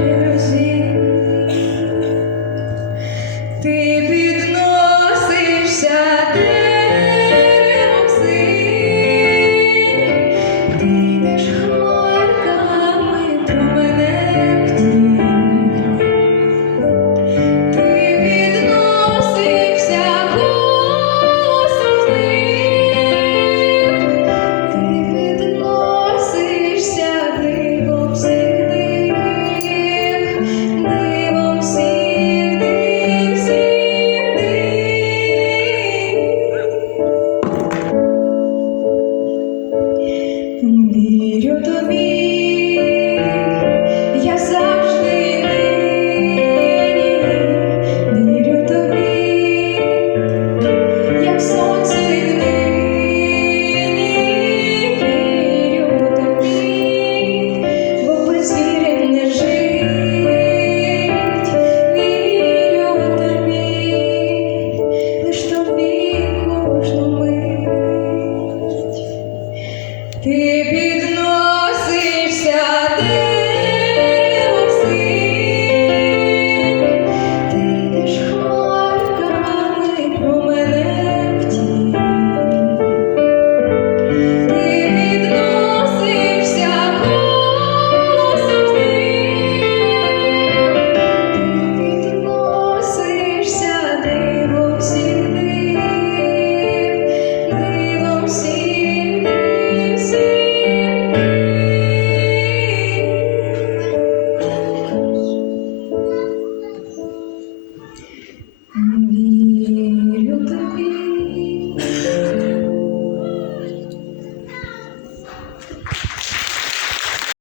you.